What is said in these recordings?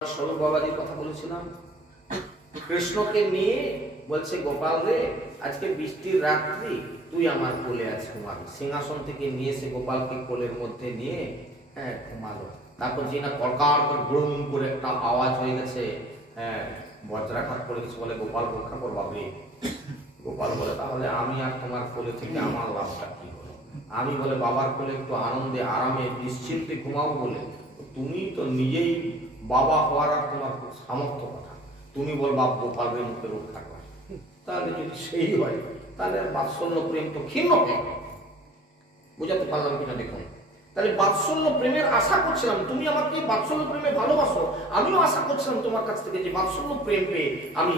স্বরূপ বাবাজির কথা বলেছিলাম, কৃষ্ণকে নিয়ে বলছে গোপাল রে আজকে বৃষ্টির রাত্রি তুই আমার কোলে আজ ঘুমাবি। সিংহাসন থেকে নিয়ে এসে গোপালকে কোলের মধ্যে নিয়ে ঘুমালো। তারপর যে না কড়কাড় করে গ্রুম করে একটা আওয়াজ হয়ে গেছে, বজ্রাঘাত করে গেছে, বলে গোপাল রক্ষা কর বাবরে। গোপাল বলে তাহলে আমি আর তোমার কোলে থেকে আমার লাভটা কি হলো? আমি বলে বাবার কোলে একটু আনন্দে আরামে নিশ্চিন্তে ঘুমাবো বলে, তুমি তো নিজেই বাবা হওয়ার আর তোমার সামর্থ্য কথা, তুমি বল বাপ গোপালের মুখে রক্ষা কর। তাহলে যদি সেই হয় তাহলে বাৎসল্য প্রেম তো ক্ষীণ হবে। বুঝাতে পারলাম কিনা দেখুন। তাহলে বাৎসল্য প্রেমের আশা করছিলাম, তুমি আমাকে বাৎসল্য প্রেমে ভালোবাসো, আমিও আশা করছিলাম তোমার কাছ থেকে যে বাৎসল্য প্রেম পেয়ে আমি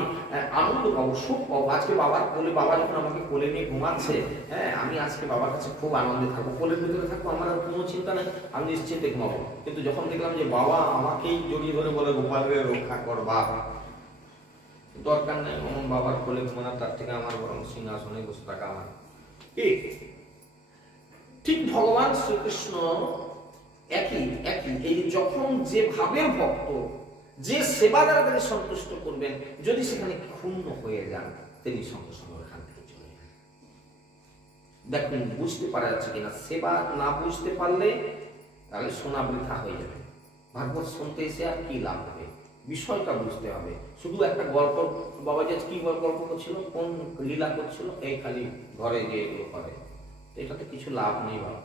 আনন্দ পাবো, সুখ পাবো। আজকে বাবার কোলে, বাবা যখন আমাকে কোলে নিয়ে ঘুমাচ্ছে, আমি আজকে বাবার কাছে খুব আনন্দে থাকবো, কোলের ভিতরে থাকবো, আমার আর কোনো চিন্তা নেই, আমি নিশ্চিন্তে ঘুমাবো। কিন্তু যখন দেখলাম যে বাবা আমাকেই জড়িয়ে ধরে বলে গোপালকে রক্ষা কর বাবা, দরকার নেই অমন বাবার কোলে ঘুমানো, তার থেকে আমার বরং সিংহাসনে বসে থাকা আমার ঠিক। ভগবান শ্রীকৃষ্ণ একই এই যখন যে ভাবের ভক্ত, যে সেবা দ্বারা তাকে সন্তুষ্ট করবেন, যদি সেখানে ক্ষুণ্ণ হয়ে যান তিনি সঙ্গে সঙ্গে ওখান থেকে চলে যান। দেখুন বুঝতে পারা যাচ্ছে কিনা, সেবা না বুঝতে পারলে তাহলে শোনা বৃথা হয়ে যাবে। ভাগবত শুনতে এসে আর কি লাভ হবে, বিষয়টা বুঝতে হবে। শুধু একটা গল্প বাবাজি কি গল্প করছিল, কোন লীলা করছিল, এই খালি ঘরে যে এগুলো করে, এটাতে কিছু লাভ নেই বাবা।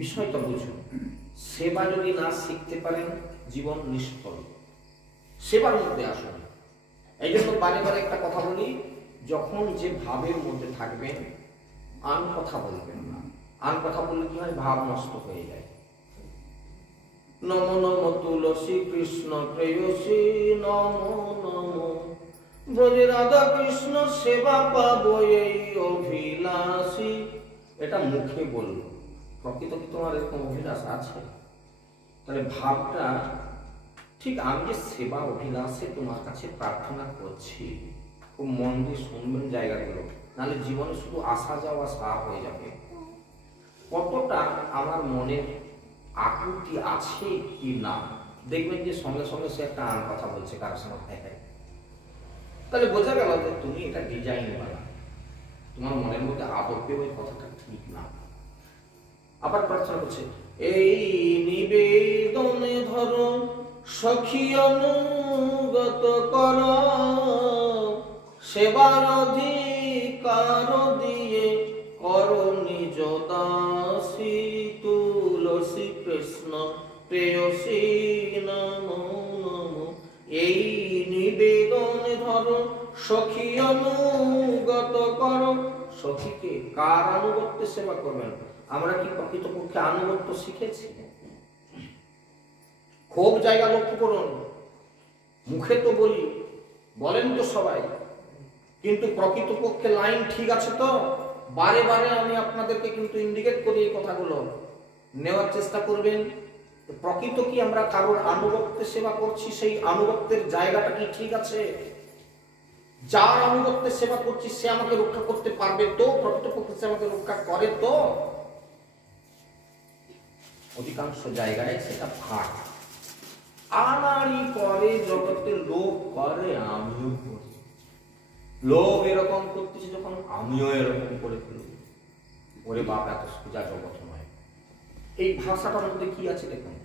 বিষয়টা বুঝুন, সেবা যদি না শিখতে পারেন জীবন নিষ্ফল। সেবার মধ্যে আসুন। এই জন্য বারে বারে একটা কথা বলি, যখন যে ভাবের মধ্যে থাকবেন আন কথা বলবেন না। আন কথা বললে কি হয়, ভাব নষ্ট হয়ে যায়। নম নম তুলসী কৃষ্ণ প্রেয়সী, নম নম ব্রজে রাধা কৃষ্ণ সেবা পাবো এই অভিলাষী। এটা মুখে বললো, প্রকৃত কি তোমার এরকম অভিলাষ আছে? তাহলে ভাবটা ঠিক, আমি যে সেবা অভিলাষে তোমার কাছে প্রার্থনা করছি, খুব মন দিয়ে শুনবেন জায়গাগুলো, নাহলে জীবনে শুধু আসা যাওয়া সার হয়ে যাবে। কতটা আমার মনের আকুতি আছে কি না, দেখবেন যে সঙ্গে সঙ্গে সে একটা আন কথা বলছে কারোর সঙ্গে। তাহলে বোঝা গেল যে তুমি এটা ডিজাইন বানা, তোমার মনের মধ্যে আবদ্ধ ওই কথাটা ঠিক না। আবার প্রার্থনা করছে, এই নিবেদনে ধরো সখী অনুগত কর, সেবার অধিকার দিয়ে কর নিজ দাসী, তুলসী কৃষ্ণ প্রেয়সী নম নম। এই নিবেদনে ধরো সখী অনুগত কর। সখীকে কার আনুগত্যে সেবা করবেন? আমরা কি প্রকৃতপক্ষে আনুগত্য শিখেছি? খুব জায়গা লক্ষ্য করুন, মুখে তো বলি, বলেন তো সবাই, কিন্তু প্রকৃতপক্ষে লাইন ঠিক আছে তো? বারে বারে আমি আপনাদেরকে কিন্তু ইন্ডিকেট করি এই কথাগুলো, নেওয়ার চেষ্টা করবেন। প্রকৃত কি আমরা কারোর আনুগত্যে সেবা করছি? সেই আনুগত্যের জায়গাটা কি ঠিক আছে? যার আনুগত্যে সেবা করছি সে আমাকে রক্ষা করতে পারবে তো? প্রকৃতপক্ষে সে আমাকে রক্ষা করে তো? অধিকাংশ জায়গায় সেটা ফাঁক। আনাড়ি করে জগতে, লোভ করে আমিও করি। লোভ এরকম করতেছি যখন, আমিও এরকম করে ফেলব। ওরে বাপ, এত সোজা জগৎ নয়। এই ভাষাটার মধ্যে কি আছে দেখুন,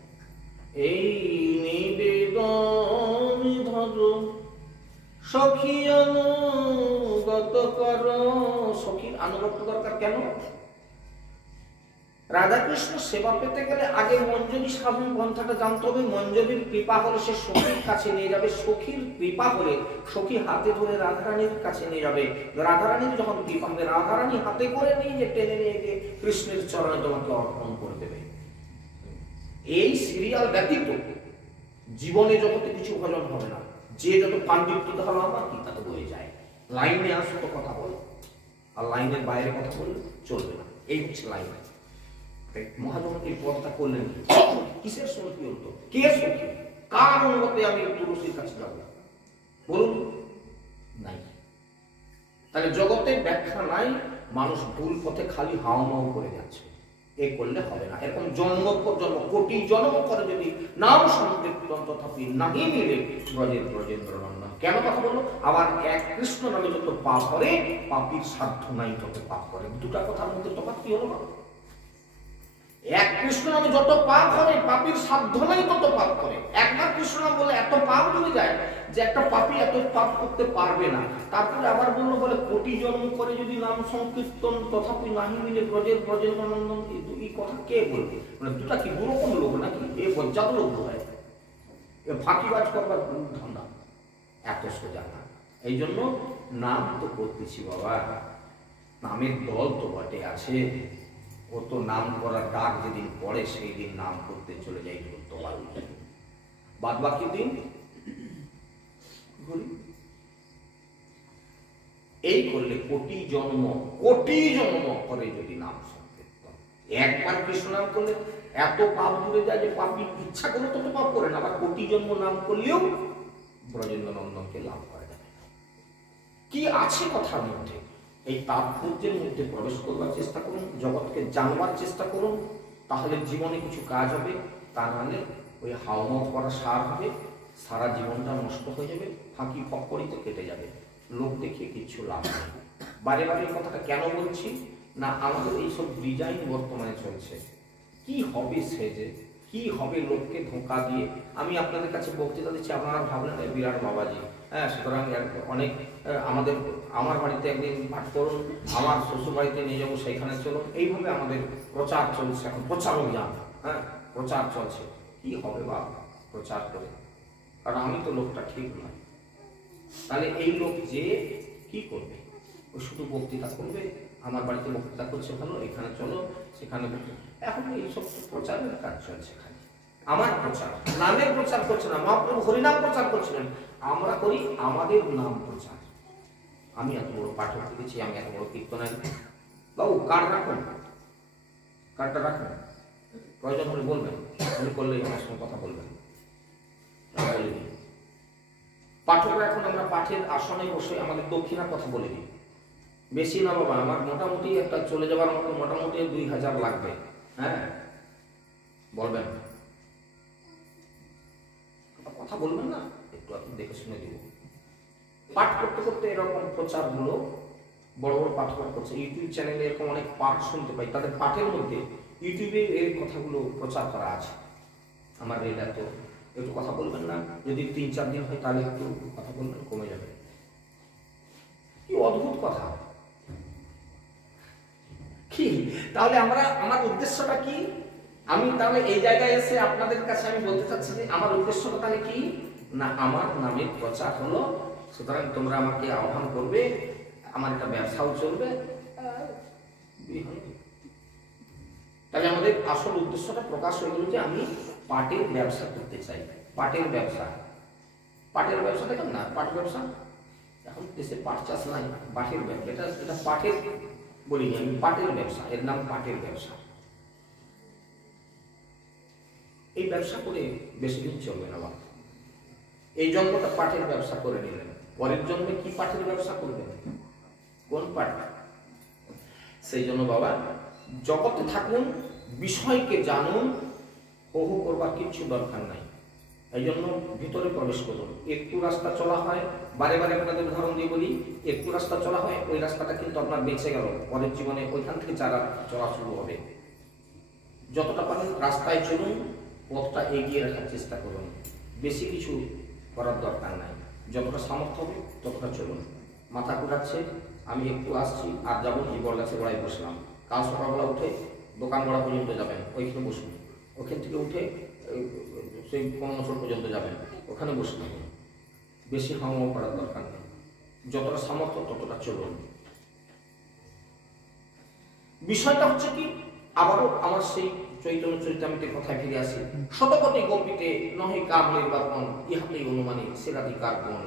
এই নিবেদন ধরো সখী অনুগত কর। সখীর আনুগত্য দরকার কেন? রাধাকৃষ্ণ সেবা পেতে গেলে আগে মঞ্জরী সাধন পন্থাটা জানতে হবে। মঞ্জরীর কৃপা হলে সে সখীর কাছে নিয়ে যাবে, সখীর কৃপা হলে সখী হাতে ধরে রাধারানীর কাছে নিয়ে যাবে। রাধারানীর যখন কৃপা হবে, রাধারানী হাতে করে নিয়ে যে টেনে নিয়ে গিয়ে কৃষ্ণের চরণে তোমাকে অর্পণ করে দেবে। এই সিরিয়াল ব্যতীত জীবনে জগতে কিছু ভজন হবে না। যে যত পাণ্ডিত্য দেখালো আমার কি তাতে বয়ে যায়। লাইনে আসো তো কথা বলো, আর লাইনের বাইরে কথা বললে চলবে না। এই হচ্ছে লাইন। মহাজন এই পদটা করলেন কিসের সখী হতো? কে সখী? কার অনুমতে আমি তুলসীর কাছে যাবো বলুন? নাই। তাহলে জগতে ব্যাখ্যা নাই, মানুষ ভুল পথে খালি হাওমাও করে যাচ্ছে। এ করলে হবে না। এরকম জন্ম জন্ম কোটি জন্ম করে যদি নাম সংকীর্তন তথাপি নাহি মিলে ব্রজের ব্রজেন্দ্র নন্দন। কেন কথা বললো? আবার এক কৃষ্ণ নামে যত পাপ করে পাপীর সাধ্য নাই তত পাপ করে। দুটা কথার মধ্যে তফাৎ কি হলো না? এক কৃষ্ণ নামে যত পাপ করে পাপীর সাধ্য নাই তত পাপ করে। একবার কৃষ্ণ নাম বলে এত পাপ হয়ে যায় যে একটা পাপী এত পাপ করতে পারবে না। তারপরে আবার বললো বলে কোটি জন্ম করে যদি নাম সংকীর্তন তথাপি নাহি মিলে ব্রজের ব্রজেন্দ্র নন্দন। এই কথা কে বলবে? মানে দুটা কি দুরকম লোক নাকি? এ বজ্জাত লোক হয়, এ ফাঁকিবাজ করবার ধান্দা, এত সোজা না। এই জন্য নাম তো করতেছি বাবা, নামের দল তো বটে আছে। ও তো নাম করার ডাক যেদিন পড়ে সেই দিন নাম করতে চলে যাই করতে পারবে, বাদ বাকি দিন ঘুরি। এই করলে কোটি জন্ম করে যদি নাম সংকীর্তন, একবার কৃষ্ণ নাম করলে এত পাপ দূরে যায় যে পাপী ইচ্ছা করে তত পাপ করে না। আবার কোটি জন্ম নাম করলেও ব্রজেন্দ্র নন্দনকে লাভ করা যাবে। কি আছে কথার মধ্যে? এই তাৎপর্যের মধ্যে প্রবেশ করবার চেষ্টা করুন, জগৎকে জানবার চেষ্টা করুন, তাহলে জীবনে কিছু কাজ হবে। তা নাহলে ওই হাওমাও করা সার হবে, সারা জীবনটা নষ্ট হয়ে যাবে, ফাঁকি ফক্করিতে কেটে যাবে, লোক দেখিয়ে কিচ্ছু লাভ নেই। বারে বারে এই কথাটা কেন বলছি না, আমাদের এইসব ডিজাইন বর্তমানে চলছে। কি হবে সেজে, কি হবে লোককে ধোঁকা দিয়ে। আমি আপনাদের কাছে বক্তৃতা দিচ্ছি, আপনারা ভাবলেন বিরাট বাবাজি। হ্যাঁ, সুতরাং অনেক আমার বাড়িতে একদিন পাঠ করুন, আমার শ্বশুর বাড়িতে নিয়ে যাবো, সেইখানে চলুন, এইভাবে আমাদের প্রচার চলছে। এখন প্রচার অভিযান, হ্যাঁ প্রচার চলছে। কি হবে বা প্রচার করে? কারণ আমি তো লোকটা ঠিক নয়। তাহলে এই লোক যে কি করবে? ও শুধু বক্তৃতা করবে, আমার বাড়িতে বক্তৃতা করছে ভালো, এখানে চলো সেখানে। এখন এইসব প্রচারের কাজ চলছে। আমার প্রচার, নামের প্রচার করছে না, মহাপ্রভু হরিনাম প্রচার করছিলেন, আমরা করি আমাদের নাম প্রচার। আমি এত বড় পাঠক দিয়েছি, আমি এত বড় কীর্তনারী। বাবু কার্ড রাখুন, কার্ডটা রাখুন, প্রয়োজন হলে বলবেন, উনি করলেই আমার সঙ্গে কথা বলবেন। পাঠকরা এখন আমরা পাঠের আসনে বসে আমাদের দক্ষিণার কথা বলে দিই। বেশি না বাবা, আমার মোটামুটি একটা চলে যাবার মতো মোটামুটি 2000 লাগবে। হ্যাঁ বলবেন, কথা বলবেন না, একটু আপনি দেখে শুনে দিব। পাঠ করতে করতে এরকম প্রচারগুলো বড় বড় পাঠক করছে। ইউটিউব চ্যানেলে এরকম অনেক পাঠ শুনতে পাই, তাদের পাঠের মধ্যে ইউটিউবে এই কথাগুলো প্রচার করা আছে। আমার এটা তো একটু কথা বলবেন না, যদি 3-4 দিন হয় তাহলে একটু কথা বলবেন, কমে যাবে। কি অদ্ভুত কথা! কি তাহলে আমার উদ্দেশ্যটা কি? আমি তাহলে এই জায়গায় এসে আপনাদের কাছে আমি বলতে চাচ্ছি যে আমার উদ্দেশ্যটা তাহলে কি না, আমার নামের প্রচার হলো। সুতরাং তোমরা আমাকে আহ্বান করবে, আমার একটা ব্যবসাও চলবে। তাহলে আমাদের আসল উদ্দেশ্যটা প্রকাশ হয়ে গেল যে আমি পাটের ব্যবসা করতে চাই। পাটের ব্যবসা, পাটের ব্যবসা দেখেন না, পাট ব্যবসা। এখন দেশে পাট চাষ নাই, পাটের ব্যবসা। এটা পাটের বলিনি আমি, পাটের ব্যবসা, এর নাম পাটের ব্যবসা। এই ব্যবসা করে বেশি দিন চলবে না বাবা। এই জন্মটা পাটের ব্যবসা করে নিলেন, পরের জন্মে কি পাটের ব্যবসা করবেন? কোন পাট? সেই জন্য বাবা জগতে থাকুন, বিষয়কে জানুন, হো হো করবার কিচ্ছু দরকার নাই। এই জন্য ভিতরে প্রবেশ করুন। একটু রাস্তা চলা হয়, বারে বারে আপনাদের উদাহরণ দিয়ে বলি, একটু রাস্তা চলা হয়, ওই রাস্তাটা কিন্তু আপনার বেঁচে গেল, পরের জীবনে ওইখান থেকে চলা শুরু হবে। যতটা পারেন রাস্তায় চলুন, পথটা এগিয়ে রাখার চেষ্টা করুন, বেশি কিছু করার দরকার নাই। যতটা সামর্থ্য হবে ততটা চলুন। মাথা ঘুরাচ্ছে, আমি একটু আসছি আর যাবো, এই বড়গাছের গোড়ায় বসলাম। কাল সকালবেলা উঠে দোকান গোড়া পর্যন্ত যাবেন, ওইখানে বসুন। ওখান থেকে উঠে সেই 15 বছর পর্যন্ত যাবেন, ওখানে বসে থাকুন। বেশি হাওয়া করার দরকার নেই, যতটা সামর্থ্য ততটা চলুন। বিষয়টা হচ্ছে কি, আবারও আমার সেই চৈতন্য চরিতামৃতের কথায় ফিরে আসি। শতকোটি গোপীতে নহে কাম নির্বাপন, ইহাতেই অনুমানে সেরাধিকার কোন।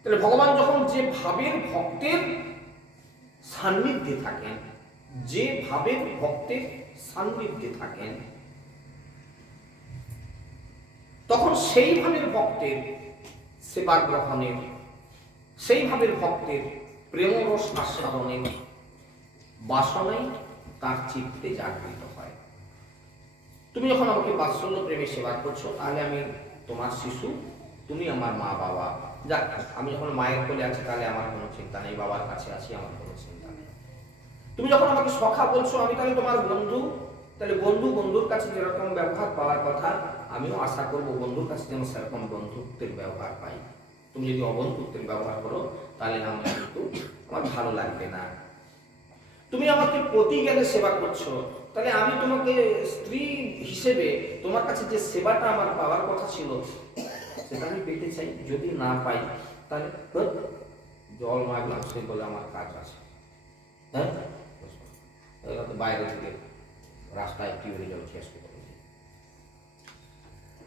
তাহলে ভগবান যখন যে ভাবের ভক্তের সান্নিধ্যে থাকেন, যে ভাবের ভক্তের সান্নিধ্যে থাকেন, তখন সেই ভাবের ভক্তের সেবা গ্রহণের, সেই ভাবের ভক্তের প্রেমরস আস্বাদনের বাসনাই তার চিত্তে জাগৃত হয়। তুমি যখন আমাকে বাৎসল্য প্রেমে সেবা করছো, তাহলে আমি তোমার শিশু, তুমি আমার মা বাবা। যাক, আমি যখন মায়ের কোলে আছি তাহলে আমার কোনো চিন্তা নেই, বাবার কাছে আছি আমার কোনো চিন্তা নেই। তুমি যখন আমাকে সখা বলছো, আমি তাহলে তোমার বন্ধু, তাহলে বন্ধুর কাছে যেরকম ব্যবহার পাওয়ার কথা, আমিও আশা করবো বন্ধুর কাছে যেন সেরকম বন্ধুত্বের ব্যবহার পাই। তুমি যদি অবন্ধুত্বের ব্যবহার করো তাহলে না কিন্তু আমার ভালো লাগবে না। তুমি আমাকে পতি জ্ঞানে সেবা করছো, তাহলে আমি তোমাকে স্ত্রী হিসেবে তোমার কাছে যে সেবাটা আমার পাওয়ার কথা ছিল সেটা আমি পেতে চাই। যদি না পাই তাহলে জল মাগলাম, সে বলে আমার কাজ আছে, হ্যাঁ বাইরে থেকে রাস্তায় টিউবে জল শেষ করে।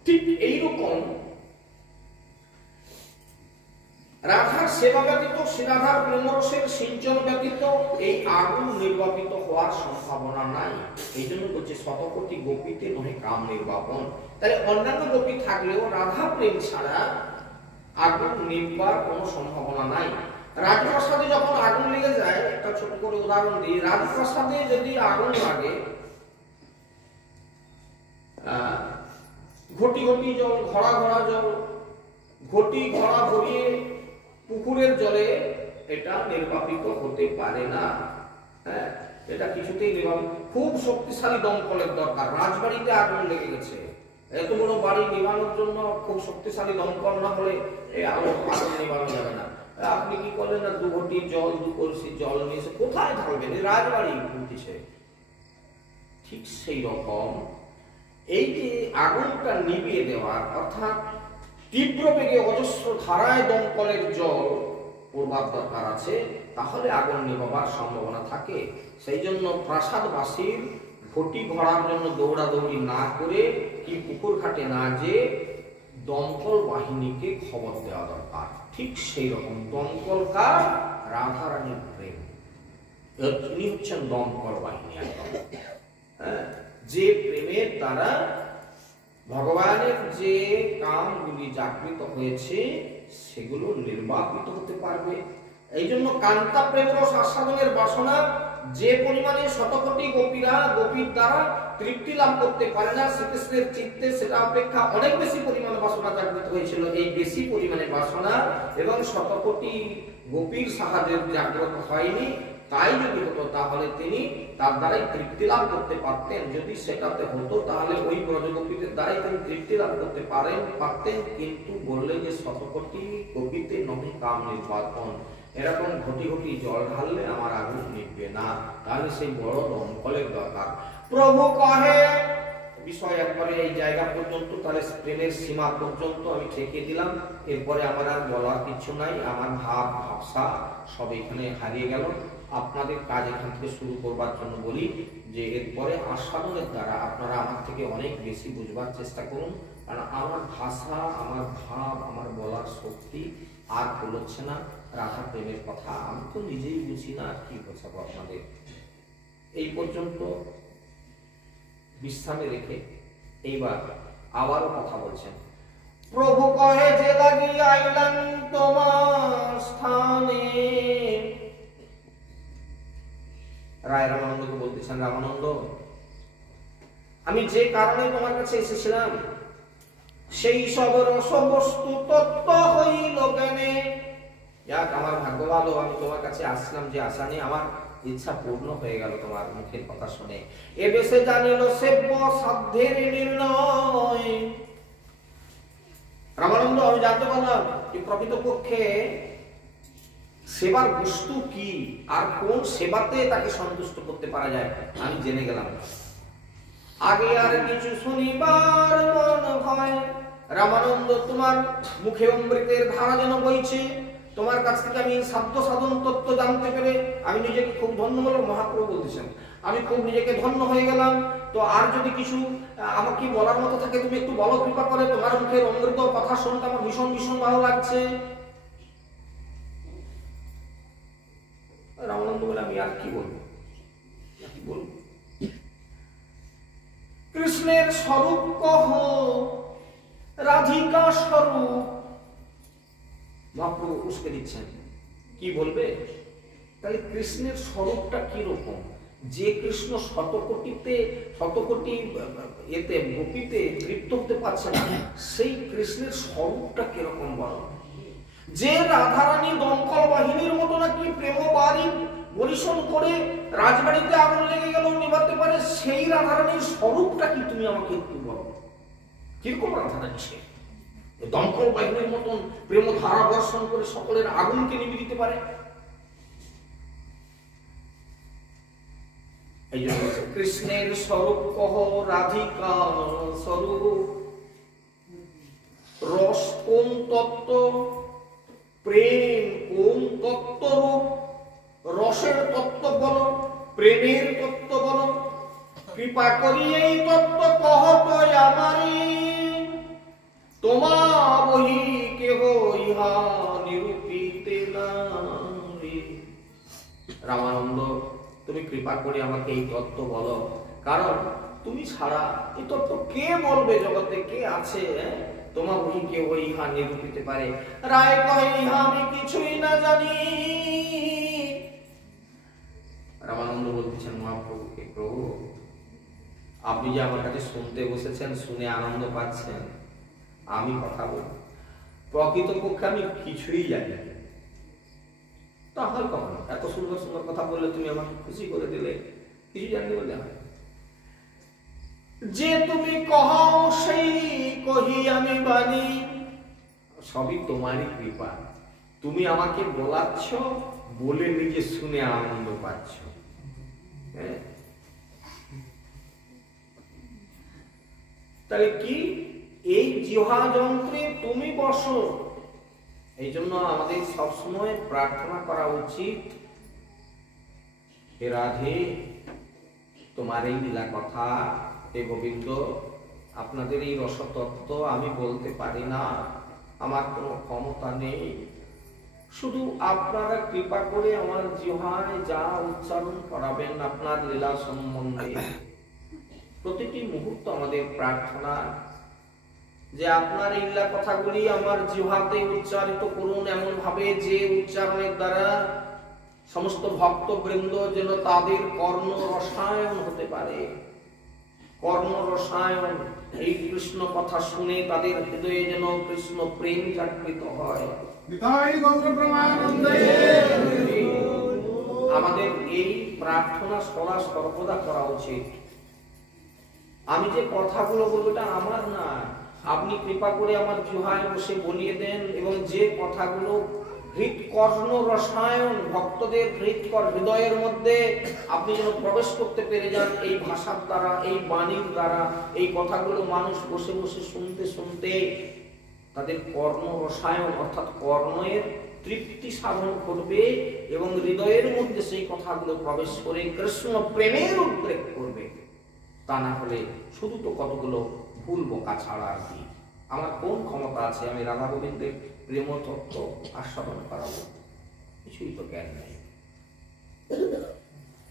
ঠিক এইরকম রাধার সেবা ব্যতীত, রাধার প্রেমরসের সিঞ্চন ব্যতীত এই আগুন নির্বাপিত হওয়ার সম্ভাবনা নাই। এই জন্য বলছে শতকোটি গোপীতে নহে কাম নির্বাপন। তাহলে অন্যান্য গোপী থাকলেও রাধা প্রেম ছাড়া আগুন নির্বার কোনো সম্ভাবনা নাই। রাজপ্রাসাদে যখন আগুন লেগে যায়, একটা ছোট করে উদাহরণ দিই, রাজপ্রাসাদে যদি আগুন লাগে, ঘটি ঘটি জল, ঘড়া ঘড়া জল, ঘটি ঘড়া ভরিয়ে পুকুরের জলে এটা নির্বাপিত হতে পারে না। হ্যাঁ, এটা কিছুতেই নির্বাপিত, খুব শক্তিশালী দমকলের দরকার। রাজবাড়িতে আগুন লেগে গেছে, এত বড় বাড়ি নিবানোর জন্য খুব শক্তিশালী দমকল না হলে এই আগুন নিবানো যাবে না। আপনি কি করলেন না, 2 ঘটি জল, 2 কলসি জল নিয়ে এসে কোথায় ঢালবেন? রাজবাড়ি ঘুরতেছে। ঠিক সেই রকম এই যে আগুনটা নিভিয়ে দেওয়ার, অর্থাৎ তীব্র বেগে অজস্র ধারায় দমকলের জল পড়বার দরকার আছে, তাহলে আগুন নিভাবার সম্ভাবনা থাকে। সেই জন্য প্রাসাদবাসীর ঘটি ঘোড়ার জন্য দৌড়াদৌড়ি না করে, কি পুকুর ঘাটে না যে দমকল বাহিনীকে খবর দেওয়া দরকার। ঠিক সেই রকম দমকল কার? রাধারানীর প্রেম, তিনি হচ্ছেন দমকল বাহিনী। হ্যাঁ, যে প্রেমের দ্বারা ভগবানের যে কামগুলি জাগৃত হয়েছে সেগুলো নির্বাপিত হতে পারবে। এই জন্য কান্তা প্রেমের আস্বাদনের বাসনা যে পরিমাণে শতকোটি গোপীর দ্বারা তৃপ্তি লাভ করতে পারে না, শ্রীকৃষ্ণের চিত্তে সেটা অপেক্ষা অনেক বেশি পরিমাণে বাসনা জাগৃত হয়েছিল। এই বেশি পরিমাণে বাসনা এবং শতকোটি গোপীর সাহায্যে জাগ্রত হয়নি। তাই যদি হতো তাহলে তিনি তার দ্বারাই তৃপ্তি লাভ করতে পারতেন। যদি সেটাতে হতো তাহলে ওই ব্রজগোপীদের দ্বারাই তিনি তৃপ্তি লাভ করতে পারতেন। কিন্তু বললেন যে শতকোটি গোপীতে নহে কাম নির্বাপন, এরকম ঘটি ঘটি জল ঢাললে আমার আগুন নিভবে না, তাহলে সেই বড় দমকলের দরকার। প্রভু কহে, বিষয় একবারে এই জায়গা পর্যন্ত, তাহলে প্রেমের সীমা পর্যন্ত আমি ঠেকে দিলাম। এরপরে আমার আর বলার কিছু নাই, আমার ভাবসা সব এখানে হারিয়ে গেল। আপনাদের কাজ এখান থেকে শুরু করবার জন্য বলি যে এরপরে আস্বাদনের দ্বারা আপনারা আমার থেকে অনেক বেশি বুঝবার চেষ্টা করুন, কারণ আমার ভাষা, আমার ভাব, আমার বলার শক্তি আর বলছে না। রাধা প্রেমের কথা আমি তো নিজেই বুঝি না, কি বোঝাবো আপনাদের। এই পর্যন্ত বিশ্রামে রেখে এইবার আবারও কথা বলছেন। প্রভু কহে যে লাগি আইলাম তোমার স্থানে। রায় রামানন্দকে বলতেছেন, রামানন্দ, আমি যে কারণে তোমার কাছে এসেছিলাম সেই সব রসবস্তু তত্ত্ব হইল জ্ঞানে। যাক, আমার ভাগ্য ভালো, আমি তোমার কাছে আসলাম যে আশা নেই, আমার ইচ্ছা পূর্ণ হয়ে গেল তোমার মুখের কথা শুনে। এ বেশে জানিল সেব্য সাধ্যের নির্ণয়। রামানন্দ, আমি জানতে পারলাম যে প্রকৃতপক্ষে সেবার বস্তু কি আর কোন সেবাতে তাকে সন্তুষ্ট করতে পারা যায় আমি জেনে গেলাম। আগে আর কিছু শুনিবার মন হয়। রামানন্দ, তোমার মুখে অমৃতের ধারা যেন বইছে। তোমার কাছ থেকে আমি সাধ্য সাধন তত্ত্ব জানতে পেরে আমি নিজেকে খুব ধন্য বলে, মহাপ্রভু বলতেছেন, আমি খুব নিজেকে ধন্য হয়ে গেলাম। তো আর যদি কিছু আমাকে বলার মতো থাকে তুমি একটু বলো, কৃপা করে। তোমার মুখের অমৃত কথা শুনতে আমার ভীষণ ভীষণ ভালো লাগছে। রামানন্দ বলে, আমি আর কি বলবো, কৃষ্ণের স্বরূপ কহ, রাধিকা স্বরূপ। মহাপ্রভু উস্কে দিচ্ছেন, কি বলবে? তাহলে কৃষ্ণের স্বরূপটা কি রকম? যে কৃষ্ণ শতকোটি এতে গোপীতে তৃপ্ত হতে পারছে না, সেই কৃষ্ণের স্বরূপটা কিরকম বলো? যে রাধারানী দমকল বাহিনীর মতো নাকি প্রেম বাড়ি পরিশোধ করে রাজবাড়িতে আগুন লেগে গেল নিভাতে পারে, সেই রাধারানীর স্বরূপটা কি তুমি আমাকে একটু বলো? কিরকম রাধারানী সে? দমকল বাহিনীর মতন প্রেম ধারা বর্ষণ করে সকলের আগুনকে নিভিয়ে দিতে পারে। এই জন্য কৃষ্ণের স্বরূপ কহ রাধিকা স্বরূপ, রস কোন তত্ত্ব, প্রেম কোন তত্ত্ব রূপ। রসের তত্ত্ব বলো, প্রেমের তত্ত্ব বলো, কৃপা করি এই তত্ত্ব কহ তো আমারি। তোমা বহি কেহ ইহা নিরূপিতে নারী। রামানন্দ, তুমি কৃপা করে আমাকে এই তত্ত্ব বলো, কারণ তুমি ছাড়া এই তত্ত্ব কে বলবে জগতে? কে আছে? তোমা বহি কেহ ইহা নিরূপিতে পারে। রায় কহে ইহা আমি কিছুই না জানি। রামানন্দ বলতেছেন মহাপ্রভুকে, প্রভু আপনি যে আমার কাছে শুনতে বসেছেন, শুনে আনন্দ পাচ্ছেন, আমি কথা বলি প্রকৃতপক্ষে আমি কিছুই জানি না। তাহলে কখনো এত সুন্দর সুন্দর কথা বললে তুমি আমাকে খুশি করে দিলে, কিছু জানি বলে হয়। যে তুমি কহাও সেই কহি আমি বাণী, সবই তোমারই কৃপা। তুমি আমাকে বলাচ্ছ, বলে নিজে শুনে আনন্দ পাচ্ছ। তাহলে কি এই জিহ্বা যন্ত্রে তুমি বসো। এই জন্য আমাদের সবসময় প্রার্থনা করা উচিত, হে রাধে তোমার এই লীলা কথা, হে গোবিন্দ আপনাদের এই রসতত্ত্ব আমি বলতে পারি না, আমার কোনো ক্ষমতা নেই, শুধু আপনারা কৃপা করে আমার জিহ্বায় যা উচ্চারণ করাবেন আপনার লীলা সম্বন্ধে। প্রতিটি মুহূর্ত আমাদের প্রার্থনা যে আপনার এই লীলা কথাগুলি আমার জিহ্বাতে উচ্চারিত করুন, এমন ভাবে যে উচ্চারণের দ্বারা সমস্ত ভক্তবৃন্দ যেন তাদের কর্ণ রসায়ন হতে পারে। কর্ণ রসায়ন, এই কৃষ্ণ কথা শুনে তাদের হৃদয়ে যেন কৃষ্ণ প্রেম জাগৃত হয়। আমাদের এই প্রার্থনা সদা সর্বদা করা উচিত। আমি যে কথাগুলো বলবো এটা আমার না, আপনি কৃপা করে আমার জিহ্বায় বসে বলিয়ে দেন, এবং যে কথাগুলো হৃৎকর্ণ রসায়ন, ভক্তদের হৃদয়ের মধ্যে আপনি যেন প্রবেশ করতে পেরে যান এই ভাষার দ্বারা, এই বাণীর দ্বারা। এই কথাগুলো মানুষ বসে বসে শুনতে শুনতে তাদের কর্ণ রসায়ন অর্থাৎ কর্ণের তৃপ্তি সাধন করবে, এবং হৃদয়ের মধ্যে সেই কথাগুলো প্রবেশ করে কৃষ্ণ প্রেমের উদ্রেক করবে। তা না হলে শুধু তো কতগুলো ভুল বোকা ছাড়া আর কি। আমার কোন ক্ষমতা আছে আমি রাধা গোবিন্দের প্রেম তত্ত্ব আস্বাদন করাবো? কিছুই তো জ্ঞান নেই।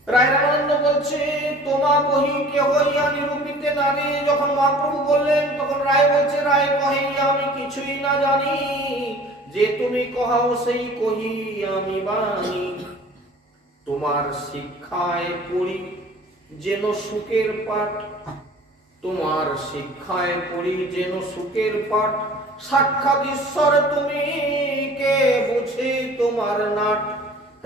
রায় রামানন্দ বলছে তোমা বহি কেহ ইহা নিরূপিতে নারী। যখন মহাপ্রভু বললেন তখন রায় বলছে, রায় কহে আমি কিছুই না জানি, যে তুমি কহাও সেই কহি আমি বাণী। তোমার শিক্ষায় পড়ি যেন সুখের পাঠ, তোমার শিক্ষায় পড়ি যেন সুখের পাঠ। সাক্ষাৎ ঈশ্বর তুমি, কে বুঝে তোমার নাট।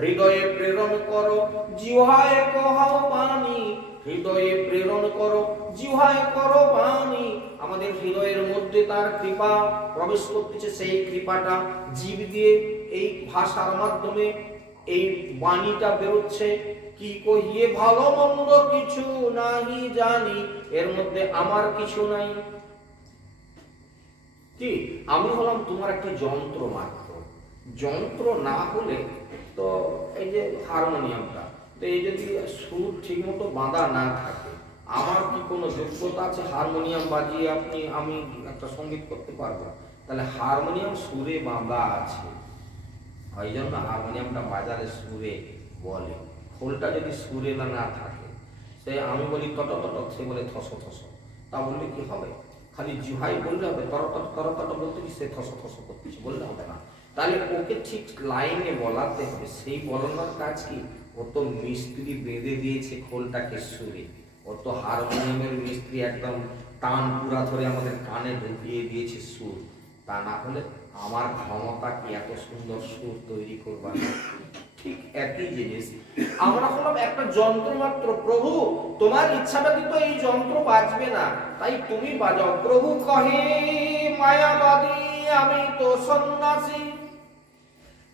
হৃদয়ে প্রেরণ করো জিহ্বায় কহাও বাণী, হৃদয়ে প্রেরণ করো জিহ্বায় করো বাণী। আমাদের হৃদয়ের মধ্যে তার কৃপা প্রবেশ করতেছে, সেই কৃপাটা জীব দিয়ে এই ভাষার মাধ্যমে এই বাণীটা বেরোচ্ছে। কি কহিয়ে ভালো মন্দ কিছু নাহি জানি, এর মধ্যে আমার কিছু নাই। কি আমি হলাম তোমার একটা যন্ত্র মাত্র। যন্ত্র না হলে তো এই যে হারমোনিয়ামটা, তো এই যদি সুর ঠিক মতো বাঁধা না থাকে, আমার কি কোনো যোগ্যতা আছে হারমোনিয়াম বাজিয়ে আমি একটা সঙ্গীত করতে পারবো? তাহলে হারমোনিয়াম সুরে বাঁধা আছে, ওই জন্য হারমোনিয়ামটা বাজারে সুরে বলে। খোলটা যদি সুরে না থাকে, সে আমি বলি তট তট, সে বলে থস থস, তা বললে কি হবে? খালি জিহ্বাই বললে হবে? তর তট বলতে কি সে থস থস করতেছে বললে হবে না। তাহলে ওকে ঠিক লাইনে বলাতে হবে। সেই বলানোর কাজ কি? ও তো মিস্ত্রি বেঁধে দিয়েছে খোলটাকে সুরে, ও তো হারমোনিয়ামের মিস্ত্রি একদম টান পুরা ধরে আমাদের কানে ঢুকিয়ে দিয়েছে সুর। তা না হলে আমার ক্ষমতা কি এত সুন্দর সুর তৈরি করবার? ঠিক একই জিনিস, আমরা হলাম একটা যন্ত্র মাত্র। প্রভু তোমার ইচ্ছা ব্যতীত এই যন্ত্র বাজবে না, তাই তুমি বাজাও। প্রভু কহে মায়াবাদী আমি তো সন্ন্যাসী,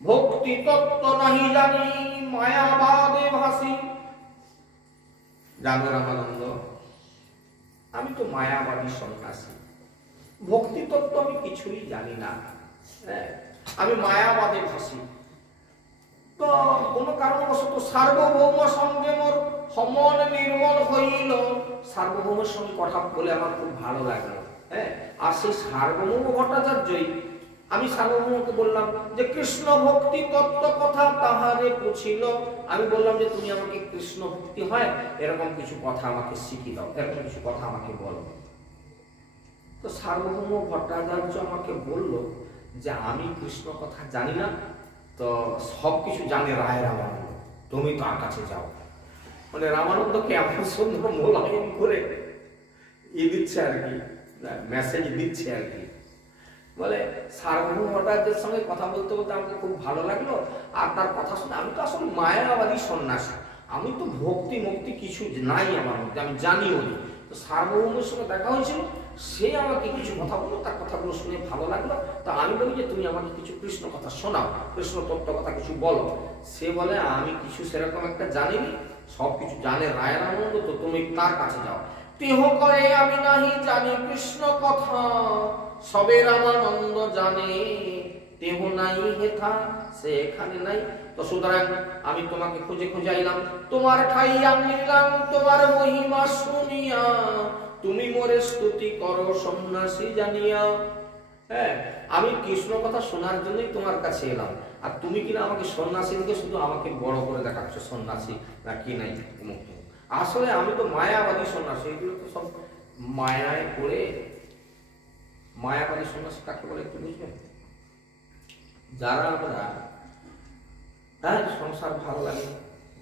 ভক্তি তত্ত্ব নাহি জানি মায়াবাদে ভাসি। জানো রামানন্দ, আমি তো মায়াবাদী সন্ন্যাসী, ভক্তি তত্ত্ব আমি কিছুই জানি না, আমি মায়াবাদে ভাসি। তো কোনো কারণবশত সার্বভৌম সঙ্গে মোর মন নির্মল হইল। সার্বভৌমের সঙ্গে কথা বলে আমার খুব ভালো লাগলো। আর সেই সার্বভৌম ভট্টাচার্যই, আমি সার্বভৌমকে বললাম যে কৃষ্ণ ভক্তি তত্ত্ব কথা তাহারে পুছিল। আমি বললাম যে তুমি আমাকে কৃষ্ণ ভক্তি হয় এরকম কিছু কথা আমাকে শিখিয়ে দাও, এরকম কিছু কথা আমাকে বলো। তো সার্বভৌম ভট্টাচার্য আমাকে বলল যে আমি কৃষ্ণ কথা জানি না, তো সবকিছু জানে রায় রামানন্দ, তুমি তার কাছে যাও। মানে রামানন্দকে এমন সুন্দর মোলায়েম করে দিচ্ছে আর কি, মেসেজ দিচ্ছে আর কি। বলে সার্বভৌম ভট্টাচার্যের সঙ্গে কথা বলতে বলতে আমাকে খুব ভালো লাগলো। আর তার কথা শুনে, আমি তো আসলে মায়াবাদী সন্ন্যাসী, আমি তো ভক্তি মুক্তি কিছু নাই আমার মধ্যে, আমি জানিও নি। তো সার্বভৌমের সঙ্গে দেখা হয়েছিল, সে আমাকে কিছু কথা বললো, তার কথাগুলো শুনে ভালো লাগলো। তা আমি বলি যে তুমি আমাকে কিছু কৃষ্ণ কথা শোনাও, কৃষ্ণ তত্ত্ব কথা কিছু বলো। সে বলে আমি কিছু সেরকম একটা জানিনি, সব কিছু জানে রায় রামানন্দ, তো তুমি তার কাছে যাও। তেহ করে আমি নাহি জানি কৃষ্ণ কথা, সবে রামানন্দ জানে, তেহ নাই হেথা সে এখানে নাই। তো সুতরাং আমি তোমাকে খুঁজে খুঁজে আইলাম, তোমার ঠাই আনিলাম তোমার মহিমা শুনিয়া, তুমি মোরে স্তুতি করো সন্ন্যাসী জানিয়া। আমি কৃষ্ণ কথা শোনার জন্যই তোমার কাছে এলাম, আর তুমি কিনা আমাকে সন্ন্যাসী দিকে শুধু আমাকে বড় করে দেখাচ্ছ, সন্ন্যাসী না কি নাই মুক্ত। আসলে আমি তো মায়াবাদী সন্ন্যাসী, এগুলো তো সব মায়ায় পড়ে। মায়াবাদী সন্ন্যাসী কাকে বলে একটু বুঝবেন? যারা আমরা সংসার ভালো লাগে,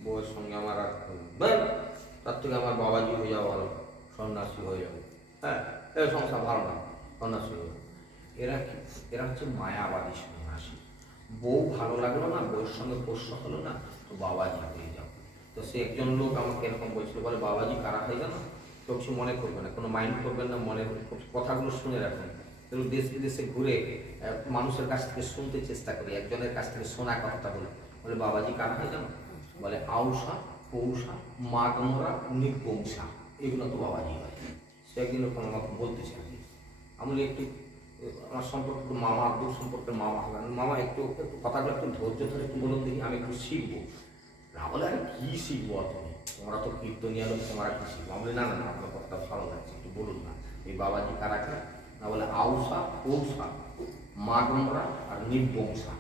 বউয়ের সঙ্গে আমার আর তার থেকে আমার বাবাজি হয়ে যাওয়া ভালো, সন্ন্যাসী হয়ে যাবে, সংসার ভালো না, সন্ন্যাসী হয়ে যাবে। এরা হচ্ছে মায়াবাদী সন্ন্যাসী। বউ ভালো লাগলো না, বউয়ের সঙ্গে পোষ্য হলো না, তো বাবাজি হয়ে যাও। তো সে একজন লোক আমাকে এরকম বলছিল, বলে বাবাজি কারা হয়ে গেল, কেউ কিছু মনে করবে না, কোনো মাইন্ড করবেন না, মনের কথাগুলো শুনে রাখবেন। কিন্তু দেশ বিদেশে ঘুরে মানুষের কাছ থেকে শুনতে চেষ্টা করি, একজনের কাছ থেকে শোনা কথাটা বলে বাবাজি কারা হয় জানো? বলে আউষা, পৌষা, মাঘমরা, নির্বংসা, এগুলো তো বাবাজি হয়। সে একদিন ওরকম আমাকে বলতেছে আর কি। আমি একটু আমার সম্পর্কে একটু মামা, আব্দুল সম্পর্কে মামা হলেন, মামা একটু কথাগুলো একটু ধৈর্য ধরে একটু বলুন দেখি, আমি একটু শিখবো। না বলে আরে কি শিখবো তুমি, তোমরা তো কীর্তনিয়া লোক, তোমরা কি শিখবো? আমি বলি না না না, আপনার কথাটা ভালো লাগছে, একটু বলুন না এই বাবাজি কারা কারা। না বলে আউষা, পৌষা, মাঘমরা আর নির্বংসা,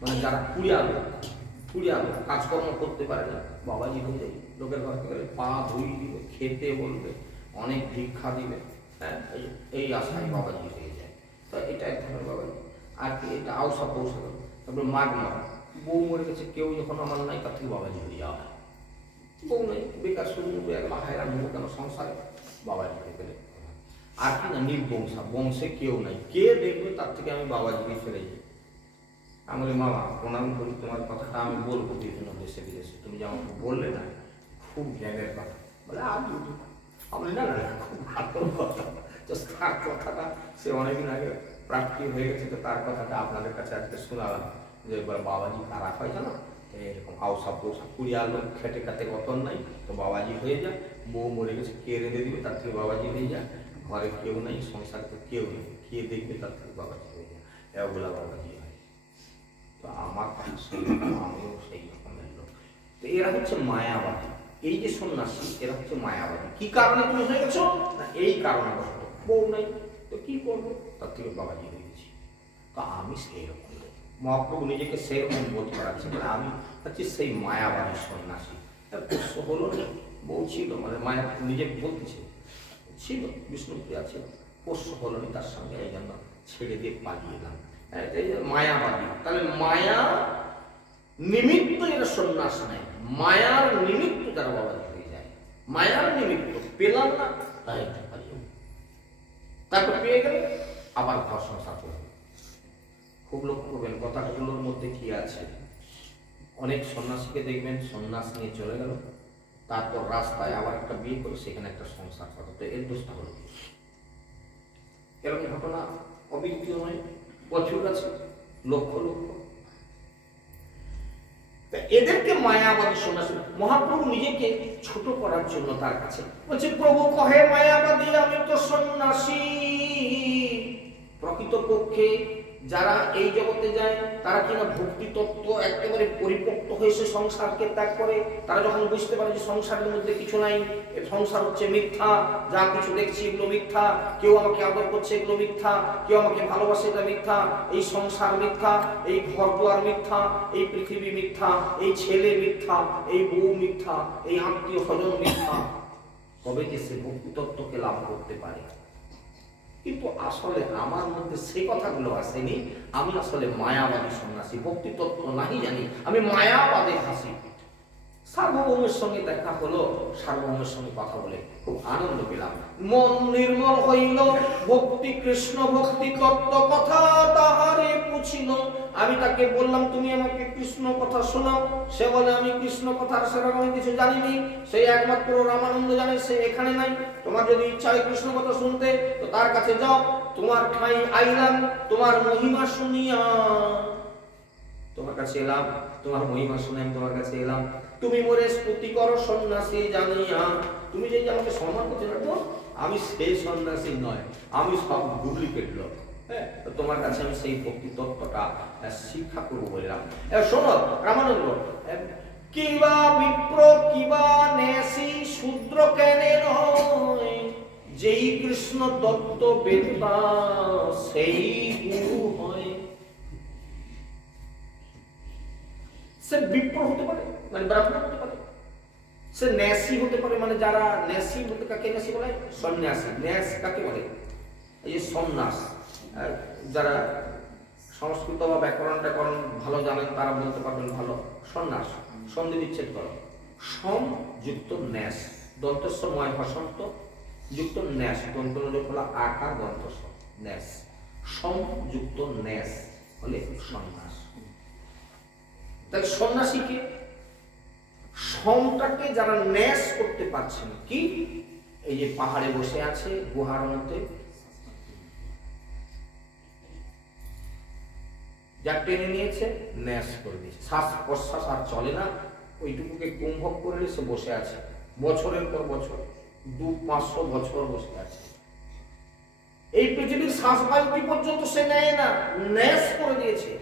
মানে যারা কুড়িয়ালো কাজকর্ম করতে পারে না, বাবাজি হয়ে যায়। লোকের ঘর থেকে পা ধুই দিবে, খেতে বলবে, অনেক ভিক্ষা দিবে, এই আশায় বাবাজি হয়ে যায়। তো এটা এক ধরনের বাবাজি। আর কি এটা আউষা পৌষা। তারপরে মাঘমরা, বউ মরে গেছে, কেউ যখন আমার নাই, তার থেকে বাবাজি হয়ে যাওয়া। বউ নেই, বেকার শুরু একলা হায়রান হবো কেন সংসারে, বাবাজি হয়ে গেলে। আর কি না নির্বংসা, বংশে কেউ নাই, কে দেখবে তার থেকে আমি বাবাজিকে ফেলে যাই। আমি বলি মামা প্রণাম করি, তোমার কথাটা আমি বলবো বিভিন্ন দেশে বিদেশে, তুমি যে আমাকে বললে না, খুব জ্ঞানের কথা। বলে আর আমি না না খুব ভালো কথা। তো তার কথাটা সে অনেকদিন আগে প্রাপ্তি হয়ে গেছে, তো তার কথাটা আপনাদের কাছে আজকে শোনালাম যে এবার বাবাজি কারা হয় জানো, এরকম আউসা পৌষা কুড়িয়া লোক খেটে খাতে কতন নাই, তো বাবাজি হয়ে যায়। বউ মরে গেছে, কে রেঁধে দিবে, তার থেকে বাবাজি হয়ে যায়। ঘরে কেউ নেই, সংসার তো কেউ নেই, কে দেখবে, তার থেকে বাবাজি হয়ে যায়। এগুলা বাবাজি হয়। তো আমার কথা শুনে আমিও সেই রকমের লোক। তো এরা হচ্ছে মায়াবাদী। এই যে সন্ন্যাসী, এরা হচ্ছে মায়াবাদী। কি কারণে তুমি হয়ে গেছো না, এই কারণে বউ নাই, তো কি করবো, তার থেকে বাবাজি হয়ে গেছি। তো আমি সেই রকম লোক। মহাপ্রভু নিজেকে সেই রকম বোধ করাচ্ছে, আমি হচ্ছে সেই মায়াবাদী সন্ন্যাসী। পুষ্য হলো না, বউ ছিল, মানে মায়া নিজে বলতেছে ছিল, বিষ্ণুপ্রিয়া ছিল, পোষ্য হলো না তার সঙ্গে, এই জন্য ছেড়ে দিয়ে পালিয়ে এলাম। মায়াবাদী। তাহলে মায়া নিমিত্ত এরা সন্ন্যাস নেয়, মায়ার নিমিত্ত তারা বাবাজি হয়ে যায়, মায়ার নিমিত্ত পেলাম না তাই তারপর পেয়ে গেলে আবার ঘর সংসার করবে। খুব লক্ষ্য করবেন কথাগুলোর মধ্যে কি আছে। অনেক সন্ন্যাসীকে দেখবেন সন্ন্যাস নিয়ে চলে গেল, তারপর রাস্তায় আবার একটা বিয়ে করে সেখানে একটা সংসার করে, তো এর দোষটা হলো এরকম ঘটনা অবিদিত নয়, প্রচুর আছে, লক্ষ লক্ষ। এদেরকে মায়াবাদী সন্ন্যাসী। মহাপ্রভু নিজেকে ছোট করার জন্য তার কাছে বলছে, প্রভু কহে মায়াবাদী আমি তো সন্ন্যাসী। প্রকৃতপক্ষে যারা এই জগতে যায় তারা কিনা ভক্তি তত্ত্ব একেবারে পরিপক্ত হয়ে সে সংসারকে ত্যাগ করে। তারা যখন বুঝতে পারে যে সংসারের মধ্যে কিছু নাই, সংসার হচ্ছে মিথ্যা, যা কিছু দেখছি এগুলো মিথ্যা, কেউ আমাকে আদর করছে এগুলো মিথ্যা, কেউ আমাকে ভালোবাসে এটা মিথ্যা, এই সংসার মিথ্যা, এই ঘর দুয়ার মিথ্যা, এই পৃথিবী মিথ্যা, এই ছেলে মিথ্যা, এই বউ মিথ্যা, এই আত্মীয় স্বজন মিথ্যা, তবে যে সে ভক্তি তত্ত্বকে লাভ করতে পারে। কিন্তু আসলে আমার মধ্যে সেই কথাগুলো আসেনি। আমি আসলে মায়াবাদী সন্ন্যাসী, ভক্তি তত্ত্ব নাহি জানি, আমি মায়াবাদে হাসি। সার্বভৌমের সঙ্গে দেখা হলো, সার্বভৌমের সঙ্গে কথা বলে খুব আনন্দ পেলাম। মন নির্মল হইল, ভক্তি কৃষ্ণ ভক্তি তত্ত্ব কথা তাহারে পুছিল। আমি তাকে বললাম তুমি আমাকে কৃষ্ণ কথা শোনাও। সে বলে আমি কৃষ্ণ কথা সেরকম কিছু জানিনি, সেই একমাত্র রামানন্দ জানে, সে এখানে নাই। তোমার যদি ইচ্ছা হয় কৃষ্ণ কথা শুনতে তো তার কাছে যাও, তোমার ঠাই আইলাম তোমার মহিমা শুনিয়া। তোমার কাছে এলাম, তোমার মহিমা শুনে আমি তোমার কাছে এলাম। তুমি মোরে স্তুতি করো সন্ন্যাসী জানিয়া। তুমি যে আমাকে সম্মান করছো না, তো আমি সেই সন্ন্যাসী নয়, আমি সব ডুপ্লিকেট লোক। হ্যাঁ, তোমার কাছে আমি সেই ভক্তি তত্ত্বটা শিক্ষা করবো বললাম। শোনো রামানন্দ, কিবা বিপ্র কিবা নেসি শূদ্র কেনে নয়, যেই কৃষ্ণ তত্ত্ব বেদতা সেই গুরু হয়। সে বিপ্র হতে পারে মানে ব্রাহ্মণ হতে পারে, সে ন্যাসী হতে পারে মানে যারা ন্যাসী বলতে কাকে ন্যাসী বলে? সন্ন্যাসী। ন্যাস কাকে বলে? এই যে সন্ন্যাস, যারা সংস্কৃত বা ব্যাকরণ ট্যাকরণ ভালো জানেন তারা বলতে পারবেন ভালো। সন্ন্যাস সন্ধি বিচ্ছেদ করো, সম যুক্ত ন্যাস, দন্তস্ব ময় হসন্ত যুক্ত ন্যাস, দন্তযোগ হলো আকার দন্তস্ব ন্যাস, সম যুক্ত ন্যাস হলে সন্ন্যাস। তাই সন্ন্যাসীকে সমটাকে যারা ন্যাস করতে পারছেন, কি এই যে পাহাড়ে বসে আছে গুহার মধ্যে, যা টেনে নিয়েছে ন্যাস করে দিয়েছে, শ্বাস প্রশ্বাস আর চলে না, ওইটুকুকে কুম্ভক করে সে বসে আছে বছরের পর বছর, 200-500 বছর বসে আছে। এই পৃথিবীর শ্বাস বায়ুটি পর্যন্ত সে নেয় না, ন্যাস করে দিয়েছে।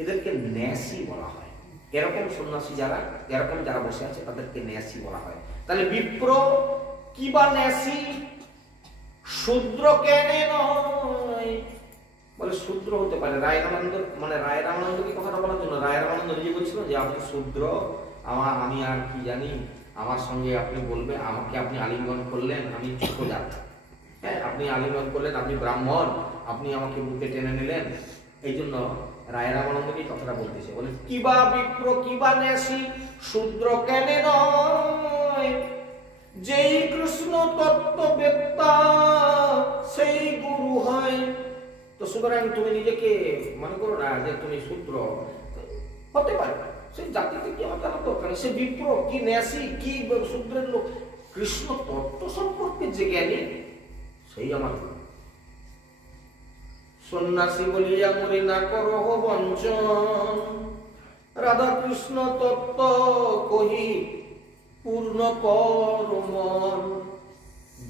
এদেরকে ন্যাসী বলা হয়। এরকম সন্ন্যাসী যারা, এরকম যারা বসে আছে তাদেরকে ন্যাসী বলা হয়। তাহলে বিপ্র কিবা ন্যাসী শূদ্র কেনে নয়, বলে শূদ্র হতে পারে। রায় রামানন্দ মানে রায় রামানন্দকে কথাটা বলার জন্য রায় রামানন্দ নিজে বলছিল যে আপনি শূদ্র, আমি আর কি জানি, আমার সঙ্গে আপনি বলবেন, আমাকে আপনি আলিঙ্গন করলেন, আমি ছোট জাত। হ্যাঁ, আপনি আলিঙ্গন করলেন, আপনি ব্রাহ্মণ, আপনি আমাকে বুকে টেনে নিলেন। এই জন্য রায় রামানন্দকে কথাটা বলতেছে, বলে কিবা বিপ্র কিবা ন্যাসী শূদ্র কেনে নয়, যেই কৃষ্ণ তত্ত্ব বেত্তা সেই গুরু হয়। তো সুতরাং তুমি নিজেকে মনে করো না যে তুমি শূদ্র, হতে পারে সেই জাতিতে কি আমার জানা দরকার, সে বিপ্র কি ন্যাসী কি শূদ্রের লোক, কৃষ্ণ তত্ত্ব সম্পর্কে যে জ্ঞানী সেই আমার গুরু। সন্ন্যাসী বলিয়া মরি না করো বঞ্চন, রাধা কৃষ্ণ তত্ত্ব কহি পূর্ণ কর মন।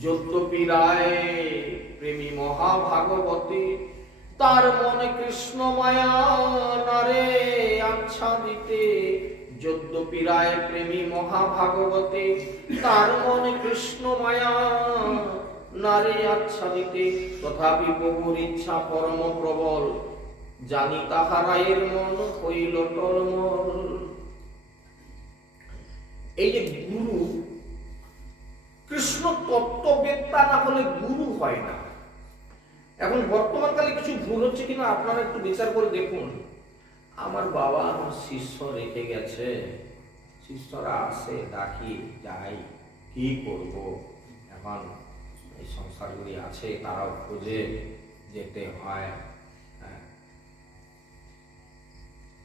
যদ্যপি রায় প্রেমী মহাভাগবতী, তার মনে কৃষ্ণ মায়া নারে আচ্ছাদিতে। যদ্যপি রায় প্রেমী মহাভাগবতী, তার মনে কৃষ্ণ মায়া নারে আচ্ছাদিতে। তথাপি প্রভুর ইচ্ছা পরম প্রবল, জানি তাহারায়ের মন হইল টলমল। এই যে গুরু, কৃষ্ণ তত্ত্ববেত্তা না হলে গুরু হয় না। এখন বর্তমানকালে কিছু ভুল হচ্ছে কিনা আপনারা একটু বিচার করে দেখুন। আমার বাবা আমার শিষ্য রেখে গেছে, শিষ্যরা আসে, ডাকি, যাই, কি করব, এখন এই সংসারগুলি আছে, তারাও খোঁজে, যেতে হয়।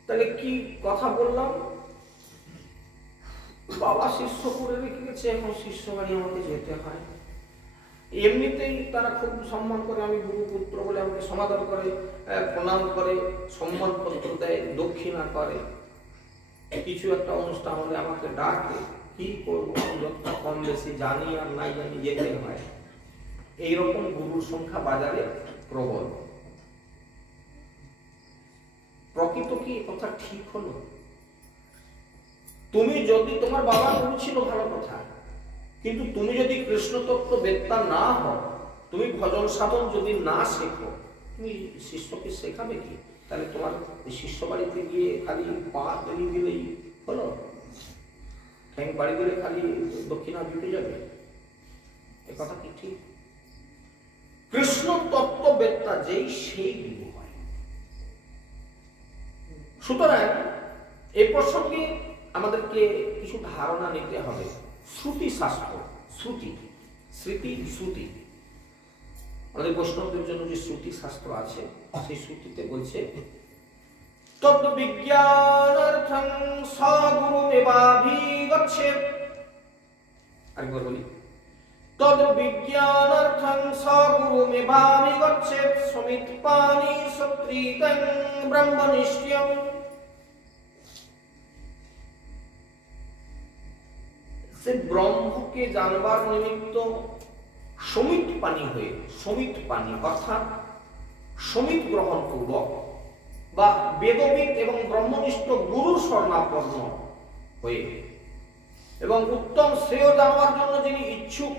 তাহলে কি কথা বললাম, বাবা শিষ্য করে রেখে গেছে, এখন শিষ্য বাড়ি আমাকে যেতে হয়। এমনিতেই তারা খুব সম্মান করে, আমি গুরুপুত্র বলে আমাকে সমাদর করে, প্রণাম করে, সম্মান পত্র দেয়, দক্ষিণা করে। কিছু একটা অনুষ্ঠান হলে আমাকে ডাকে, কি করবো, যতটা কম বেশি জানি আর নাই জানি যেতে হয়। এইরকম গুরুর সংখ্যা বাজারে প্রবল। প্রকৃত কি কথা ঠিক হলো? তুমি যদি, তোমার বাবা গুরু ছিল ভালো কথা, কিন্তু তুমি যদি কৃষ্ণ তত্ত্ব বেত্তা না হও, তুমি ভজন সাধন যদি না শেখো, তুমি শিষ্যকে শেখাবে কি? তাহলে তোমার শিষ্য বাড়িতে গিয়ে খালি পা বেরিয়ে দিলেই হলো, ঠ্যাং বাড়ি দিলে খালি দক্ষিণা জুটে যাবে? এ কথা কি ঠিক? কৃষ্ণ তত্ত্ব বেত্তা যেই সেই গুরু হয়। সুতরাং এ প্রসঙ্গে আমাদেরকে কিছু ধারণা নিতে হবে। শ্রুতি শাস্ত্র, শ্রুতি, স্মৃতি, শ্রুতি, আমাদের বৈষ্ণবদের জন্য যে শ্রুতি শাস্ত্র আছে, সেই শ্রুতিতে বলছে তদ্ বিজ্ঞানার্থং সগুরুমেবাভিগচ্ছেৎ। আরেকবার বলি, তদ্ বিজ্ঞানার্থং সগুরুমেবাভিগচ্ছেৎ সমিৎপানি সত্রিতং ব্রহ্মনিষ্ঠ্যম। সে ব্রহ্মকে জানবার নিমিত্ত সমিত পানি হয়ে, সমিত পানি অর্থাৎ সমিত গ্রহণ পূর্বক বা বেদবিদ এবং ব্রহ্মনিষ্ঠ গুরুর শরণাপন্ন হয়ে, এবং উত্তম শ্রেয় জানবার জন্য যিনি ইচ্ছুক,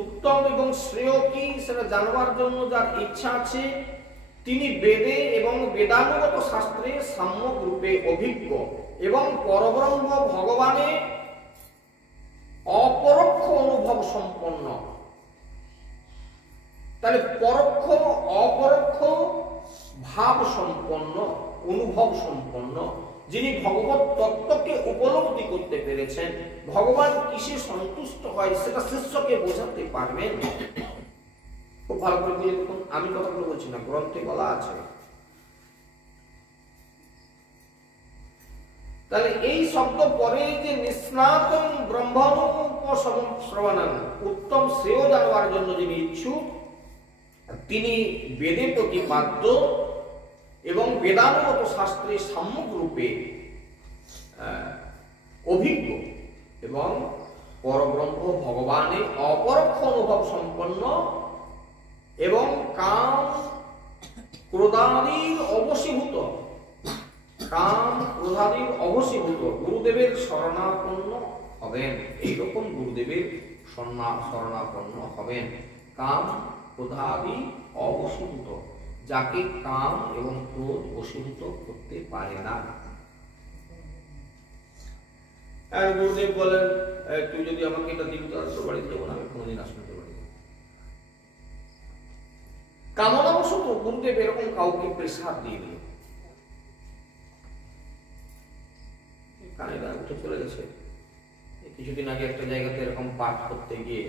উত্তম এবং শ্রেয় কি সেটা জানবার জন্য যার ইচ্ছা আছে, তিনি বেদে এবং বেদানুগত শাস্ত্রে সম্যক রূপে অভিজ্ঞ এবং পরব্রহ্ম ভগবানে অপরোক্ষ অনুভব সম্পন্ন। তাহলে পরোক্ষ অপরোক্ষ ভাব সম্পন্ন, অনুভব সম্পন্ন, যিনি ভগবত তত্ত্বকে উপলব্ধি করতে পেরেছেন, ভগবান কিসে সন্তুষ্ট হয় সেটা শিষ্যকে বোঝাতে পারবেন। খুব ভালো করে বুঝে দেখুন, আমি কথাগুলো বলছি না, গ্রন্থে বলা আছে। তাহলে এই শব্দ পরে যে নিস্নাতং ব্রহ্মণোপশ্রবণং, উত্তম শ্রেয় জানবার জন্য যিনি ইচ্ছুক, তিনি বেদে প্রতিপাদ্য এবং বেদানুগত শাস্ত্রে সম্যক রূপে অভিজ্ঞ এবং পরব্রহ্ম ভগবানে অপরোক্ষ অনুভব সম্পন্ন এবং কাম ক্রোধাদির অবশীভূত, কাম ক্রোধাদির অবশীভূত গুরুদেবের শরণাপন্ন হবেন। এইরকম গুরুদেবের শরণাপন্ন হবেন। কাম ক্রোধাদি অবশীভূত, যাকে কাম এবং ক্রোধ বশীভূত করতে পারে না। আর গুরুদেব বলেন, তুই যদি আমাকে এটা দিবি তো তোর বাড়িতে যাবো না, আমি কোনোদিন আসবো তোর বাড়িতে। কামনাবশত গুরুদেব এরকম কাউকে প্রেসার দিয়ে দিল, কানেরা উঠে চলে গেছে। কিছুদিন আগে একটা জায়গাতে এরকম পাঠ করতে গিয়ে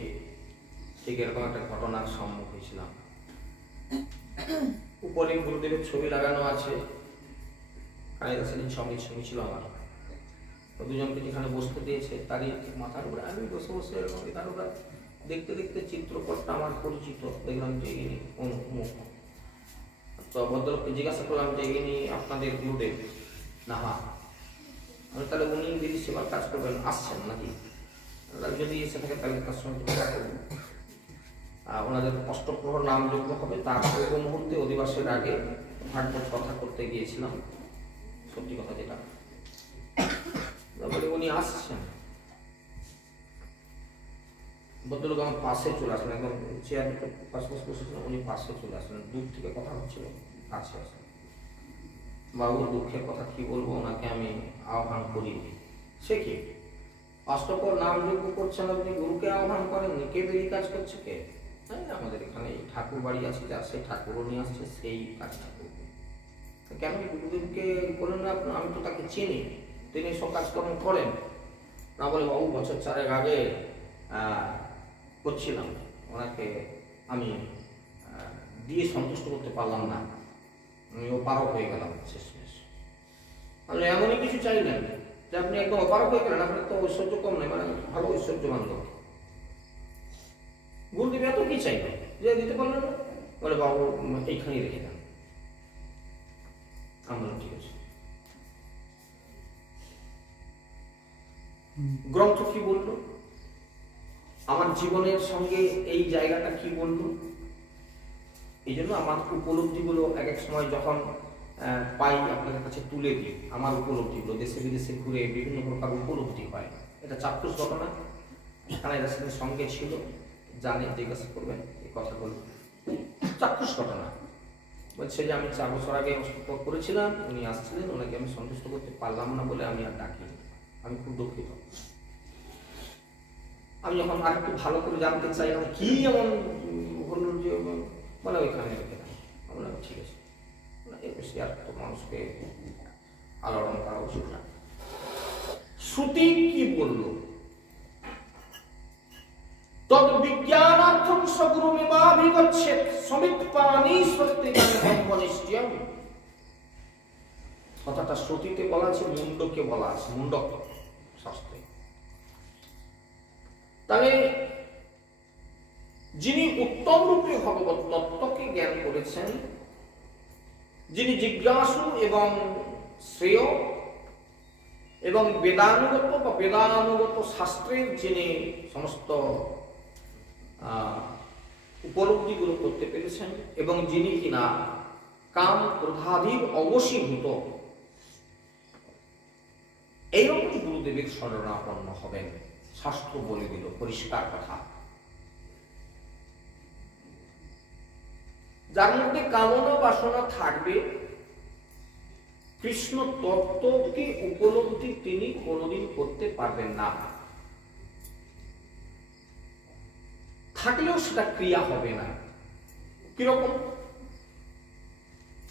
ঠিক এরকম একটা ঘটনার সম্মুখ হয়েছিলাম। উপরে গুরুদেবের ছবি লাগানো আছে, কানেরা সেদিন সঙ্গীত সঙ্গী ছিল আমার, দুজনকে যেখানে বসতে দিয়েছে তারই মাথার উপরে আমি বসে বসে এরকম তার উপর দেখতে দেখতে চিত্রপটটা আমার পরিচিত, দেখলাম যে ইনি মুখ। তো ভদ্রলোককে জিজ্ঞাসা করলাম যে ইনি আপনাদের গুরুদেব? না, হ্যাঁ। আমি তাহলে উনি যদি সেবার কাজ করবেন আসছেন নাকি? যদি এসে থাকে তাহলে তার সঙ্গে দেখা করবেন। ওনাদের অষ্টপ্রহর নামযোগ্য হবে, তার পূর্ব মুহূর্তে অধিবাসের আগে ভাগবত কথা করতে গিয়েছিলাম, সত্যি কথা যেটা। তারপরে উনি আসছেন, ভদ্রলোক আমার পাশে চলে আসলেন, একদম চেয়ার পাশে বসেছিলেন, উনি পাশে চলে আসলেন, দূর থেকে কথা হচ্ছিল, কাছে আসলেন। বাবুর দুঃখের কথা কি বলবো, ওনাকে আমি আহ্বান করি। সে কি অষ্টপ্রহর নামযোগ্য করছেন, আপনি গুরুকে আহ্বান করেননি? কে দেরি কাজ করছে? কে? আমাদের এখানে ঠাকুর বাড়ি আছে, যা সেই ঠাকুরও নিয়ে আসছে, সেই কাজটা করবে। কেন গুরুদেবকে বলেন না আপনার, আমি তো তাকে চিনি, তিনি সব কাজকর্ম করেন না। বলে বাবু বছর 4 আগে করছিলাম, ওনাকে আমি দিয়ে সন্তুষ্ট করতে পারলাম না, আমি অপারক হয়ে গেলাম শেষমেশ। আমি এমনই কিছু চাইলেন যে আপনি একদম অপারক হয়ে গেলেন, আপনার তো ঐশ্বর্য কম নেই, মানে ভালো ঐশ্বর্যবান লোক। গুরুদেব এত কি চাইবে যে দিতে পারলেন না? বলে বাবু এইখানেই রেখে দেন। আমরা ঠিক আছে। গ্রন্থ কি বলল, আমার জীবনের সঙ্গে এই জায়গাটা কি বলল, এই জন্য আমার উপলব্ধিগুলো এক এক সময় যখন পাই আপনাদের কাছে তুলে দিই। আমার উপলব্ধিগুলো দেশে বিদেশে ঘুরে বিভিন্ন প্রকার উপলব্ধি হয়। এটা চাক্ষুষ ঘটনা, এখানে এদের সাথে সঙ্গে ছিল, জানে, জিজ্ঞাসা করবেন এই কথাগুলো। চাক্ষুষ ঘটনা বলছে যে আমি 4 বছর আগে অসুস্থ করেছিলাম, উনি আসছিলেন, ওনাকে আমি সন্তুষ্ট করতে পারলাম না বলে আমি আর ডাকিনি, আমি খুব দুঃখিত। আমি যখন আর একটু ভালো করে জানতে চাইলাম কি এমন হলো যে মানে ওইখানে রেখে দেন, আমরা ঠিক আছে, এর বেশি আর তো মানুষকে আলোড়ন করা উচিত না। শ্রুতি কি বললো, তদ বিজ্ঞানার্থম সগুরুমেবাভিগচ্ছেৎ সমিৎপানি স্বস্তিকানি ব্রহ্মনিষ্ঠ্যম। কথাটা শ্রুতিতে বলা আছে, মুন্ডকে বলা আছে, মুন্ডক শাস্ত্রে। তাহলে যিনি উত্তম রূপে ভগবত তত্ত্বকে জ্ঞান করেছেন, যিনি জিজ্ঞাসু এবং শ্রেয় এবং বেদানুগত বা বেদানুগত শাস্ত্রের যিনি সমস্ত উপলব্ধিগুলো করতে পেরেছেন এবং যিনি কিনা কাম ক্রোধাদির অবশীভূত, এইরকম গুরুদেবের শরণাপন্ন হবেন। শাস্ত্র বলে দিল পরিষ্কার কথা। যার মধ্যে কামনা বাসনা থাকবে, কৃষ্ণ তত্ত্বকে উপলব্ধি তিনি কোনোদিন করতে পারবেন না, থাকলেও সেটা ক্রিয়া হবে না। কিরকম,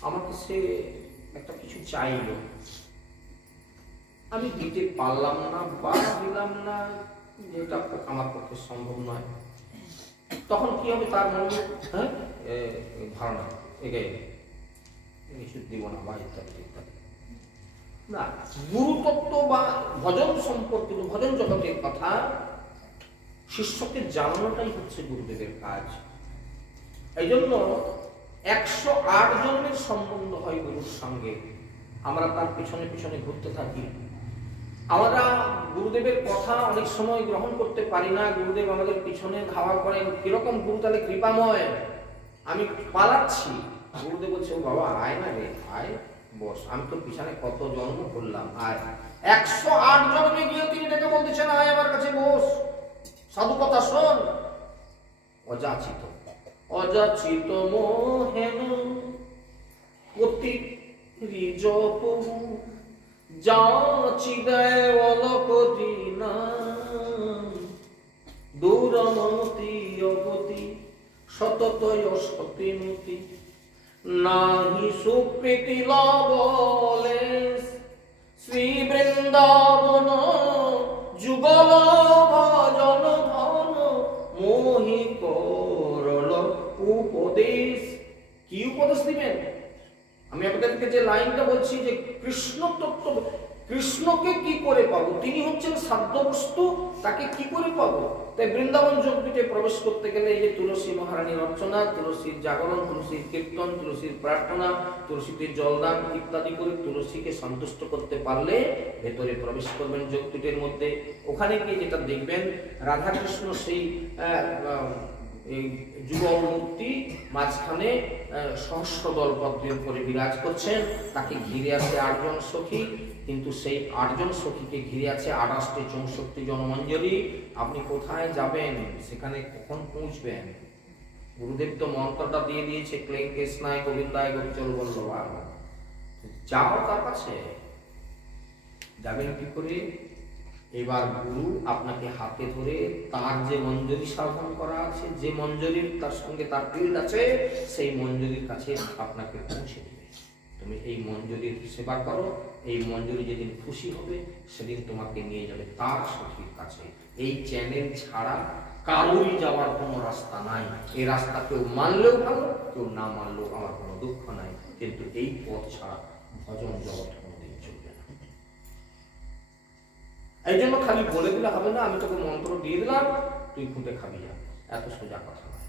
আমাকে সে একটা কিছু চাইল, আমি দিতে পারলাম না বা দিলাম না, যেটা আমার পক্ষে সম্ভব নয়, তখন কি হবে তার মনে, হ্যাঁ ধারণা এগিয়ে কিছু দিব না বা ইত্যাদি ইত্যাদি। না, গুরুতত্ত্ব বা ভজন সম্পর্কিত ভজন জগতের কথা শিষ্যকে জানানোটাই হচ্ছে গুরুদেবের কাজ। এই জন্য 108 জন্মের সম্বন্ধ হয় গুরুর সঙ্গে। আমরা তার পিছনে পিছনে ঘুরতে থাকি। আমরা গুরুদেবের কথা অনেক সময় গ্রহণ করতে পারি না। গুরুদেব আমাদের পিছনে ধাওয়া করেন, কিরকম গুরু তাহলে কৃপাময়, আমি পালাচ্ছি। গুরুদেব বলছে, ও বাবা আয় না রে, আয় বস, আমি তোর পিছনে কত জন্ম করলাম, আয়। 108 জন্মে গিয়ে তিনি ডেকে বলতেছেন, আয় আমার কাছে বস, সাধু কথা শোন। অযাচিত অযাচিত মোহেন পতি রিজপু যাচি দেয় অলপতি না দূরমতি অগতি সততয় সতিমতি নাহি সুপ্রীতি লবলে শ্রী বৃন্দাবন যুগল ভজন ধন মোহি করল উপদেশ। কি উপদেশ দিবেন? আমি আপনাদেরকে যে লাইনটা বলছি যে কৃষ্ণ তত্ত্ব, কৃষ্ণকে কি করে পাবো, তিনি হচ্ছেন সাধ্য বস্তু, তাকে কি করে পাবো? তাই বৃন্দাবন যোগপীঠে প্রবেশ করতে গেলে এই যে তুলসী মহারানীর অর্চনা, তুলসীর জাগরণ, তুলসীর কীর্তন, তুলসীর প্রার্থনা, তুলসীতে জলদান ইত্যাদি করে তুলসীকে সন্তুষ্ট করতে পারলে ভেতরে প্রবেশ করবেন যোগপীঠের মধ্যে। ওখানে গিয়ে যেটা দেখবেন, রাধাকৃষ্ণ সেই এই যুগল মূর্তি মাঝখানে সহস্রদল পদ্মের উপরে বিরাজ করছেন, তাকে ঘিরে আছে 8 জন সখী, কিন্তু সেই 8 জন সখীকে ঘিরে আছে 28টি 64 জনমঞ্জরি। আপনি কোথায় যাবেন, সেখানে কখন পৌঁছবেন? গুরুদেব তো মন্ত্রটা দিয়ে দিয়েছে, ক্লেম কৃষ্ণায় গোবিন্দায় গোপচল বল্লভা, যাও তার কাছে। যাবেন কি করে? এবার গুরু আপনাকে হাতে ধরে তার যে মঞ্জরি সাধন করা আছে, যে মঞ্জরির তার সঙ্গে তার তীর আছে, সেই মঞ্জরির কাছে আপনাকে পৌঁছে দেবে। তুমি এই মঞ্জুরির সেবা করো, এই মঞ্জুরি যেদিন খুশি হবে সেদিন তোমাকে নিয়ে যাবে তার সখীর কাছে। এই চ্যানেল ছাড়া কারোরই যাওয়ার কোনো রাস্তা নাই। এই রাস্তা কেউ মানলেও ভালো, কেউ না মানলেও আমার কোনো দুঃখ নাই, কিন্তু এই পথ ছাড়া ভজন জগৎ কোনোদিন চলবে না। এই জন্য খালি বলে দিলে হবে না, আমি তোকে মন্ত্র দিয়ে দিলাম তুই খুঁটে খাবি যা, এত সোজা কথা নয়।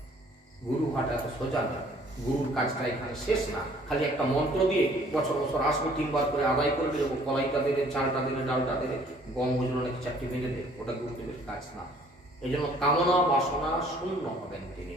গুরু হাট এত সোজা না, গুরুর কাজটা এখানে শেষ না। খালি একটা মন্ত্র দিয়ে বছর বছর আসবো, 3 বার করে আদায় করে দেবো, কলাইটা দেবে, চালটা দেবে, ডালটা দেবে, গম বুঝলো নাকি 4টি বেঁধে দেবে, ওটা গুরুদেবের কাজ না। এই জন্য কামনা বাসনা শূন্য হবেন তিনি।